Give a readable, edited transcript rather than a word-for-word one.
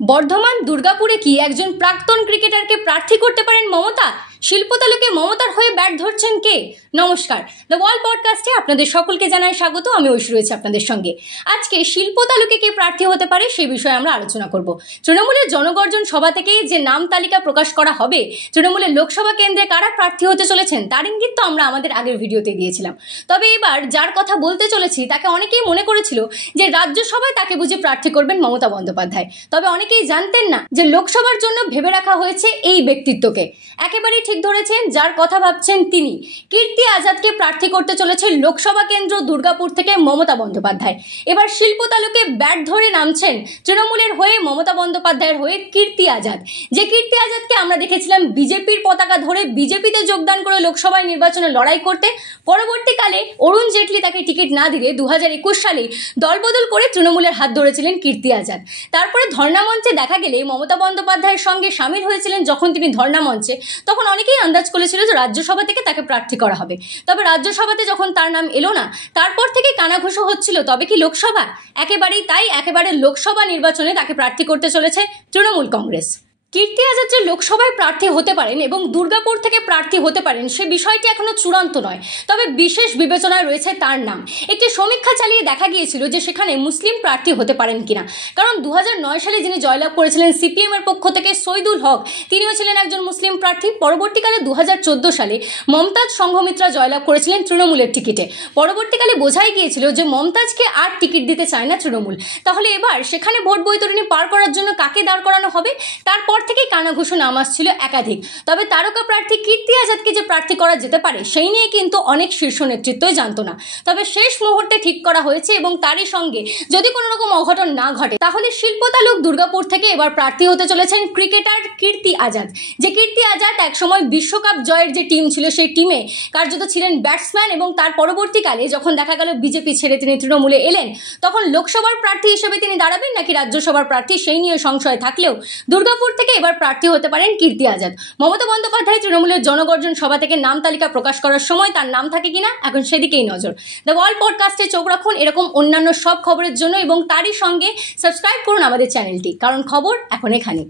বর্ধমান দুর্গাপুরে কি একজন প্রাক্তন ক্রিকেটারকে প্রার্থী করতে পারেন মমতা? শিল্পতালুকে মমতার হয়ে ব্যাট ধরছেন কে? নমস্কার, দ্য ওয়ার্ল্ড পডকাস্টে আপনাদের সকলকে জানাই স্বাগত। আমি ঐশী রয়েছি আপনাদের সঙ্গে। আজকে শিল্পতালুকে কে প্রার্থী হতে পারে সেই বিষয়ে আমরা আলোচনা করব। তৃণমূলের জনগর্জন সভা থেকে যে নাম তালিকা প্রকাশ করা হবে, তৃণমূলের লোকসভা কেন্দ্রে কারা প্রার্থী হতে চলেছেন তার ইঙ্গিত তো আমরা আমাদের আগের ভিডিওতে দিয়েছিলাম। তবে এবার যার কথা বলতে চলেছি তাকে অনেকেই মনে করেছিল যে রাজ্যসভায় তাকে বুঝে প্রার্থী করবেন মমতা বন্দ্যোপাধ্যায়। তবে অনেকেই জানতেন না যে লোকসভার জন্য ভেবে রাখা হয়েছে এই ব্যক্তিত্বকে। একেবারেই ঠিক ধরেছেন, যার কথা ভাবছেন তিনি। কীর্তি আজাদকে প্রার্থী করতে চলেছে লোকসভা কেন্দ্র দুর্গাপুর থেকে মমতা বন্দ্যোপাধ্যায়। এবার শিল্পতালুকে ব্যাট ধরে নামছেন তৃণমূলের হয়ে মমতা বন্দ্যোপাধ্যায়ের হয়ে কীর্তি আজাদ। যে কীর্তি আজাদকে আমরা দেখেছিলাম বিজেপির পতাকা ধরে বিজেপিতে যোগদান করে লোকসভায় নির্বাচনে লড়াই করতে। পরবর্তীকালে অরুণ জেটলি তাকে টিকিট না দিলে 2021 সালে দলবদল করে তৃণমূলের হাত ধরেছিলেন কীর্তি আজাদ। তারপরে ধর্ণা মঞ্চে দেখা গেলে মমতা বন্দ্যোপাধ্যায়ের সঙ্গে সামিল হয়েছিলেন। যখন তিনি ধর্ণা মঞ্চে, তখন অনেকেই আন্দাজ করেছিল যে রাজ্যসভা থেকে তাকে প্রার্থী করা হবে। তবে রাজ্যসভাতে যখন তার নাম এলো না, তারপর থেকে কানাঘুষো হচ্ছিল তবে কি লোকসভা? একেবারেই তাই, একেবারে লোকসভা নির্বাচনে তাকে প্রার্থী করতে চলেছে তৃণমূল কংগ্রেস। কীর্তি আজাদ যে লোকসভায় প্রার্থী হতে পারেন এবং দুর্গাপুর থেকে প্রার্থী হতে পারেন সে বিষয়টি এখনো চূড়ান্ত নয়। তবে বিশেষ বিবেচনায় রয়েছে তার নাম। একটি সমীক্ষা চালিয়ে দেখা গিয়েছিল যে সেখানে মুসলিম প্রার্থী হতে পারেন কিনা। কারণ 2009 সালে যিনি জয়লাভ করেছিলেন সিপিএম এর পক্ষ থেকে শহীদুল হক, তিনিও ছিলেন একজন মুসলিম প্রার্থী। পরবর্তীকালে 2014 সালে মমতাজ সংঘমিত্রা জয়লাভ করেছিলেন তৃণমূলের টিকিটে। পরবর্তীকালে বোঝাই গিয়েছিল যে মমতাজকে আর টিকিট দিতে চায় না তৃণমূল। তাহলে এবার সেখানে ভোট বৈতরণী পার করার জন্য কাকে দাঁড় করানো হবে? তারপর থেকে কানাঘুষো নাম আসছিল একাধিক। তবে তারকা প্রার্থী কীর্তি আজাদকে যে প্রার্থী করা যেতে পারে সেই নিয়ে কিন্তু অনেক শীর্ষ নেতৃত্বই জানতো না। তবে শেষ মুহূর্তে ঠিক করা হয়েছে এবং তারই সঙ্গে যদি কোনো রকম অঘটন না ঘটে তাহলে শিল্পতালুক দুর্গাপুর থেকে এবার প্রার্থী হতে চলেছেন ক্রিকেটার কীর্তি আজাদ। যে কীর্তি আজাদ একসময় বিশ্বকাপ জয়ের যে টিম ছিল সেই টিমে কার্যত ছিলেন ব্যাটসম্যান এবং তার পরবর্তীকালে যখন দেখা গেল বিজেপি ছেড়ে তিনি তৃণমূলে এলেন, তখন লোকসভার প্রার্থী হিসেবে তিনি দাঁড়াবেন নাকি রাজ্যসভার প্রার্থী সেই নিয়ে সংশয় থাকলেও দুর্গাপুর থেকে এবার প্রার্থী হতে পারেন কীর্তি আজাদ। মমতা বন্দ্যোপাধ্যায় তৃণমূলের জনগর্জন সভা থেকে নাম তালিকা প্রকাশ করার সময় তার নাম থাকে কিনা এখন সেদিকেই নজর। দ্য ওয়ার্ল্ড পডকাস্টে চোখ রাখুন এরকম অন্যান্য সব খবরের জন্য এবং তারই সঙ্গে সাবস্ক্রাইব করুন আমাদের চ্যানেলটি, কারণ খবর এখন এখানে।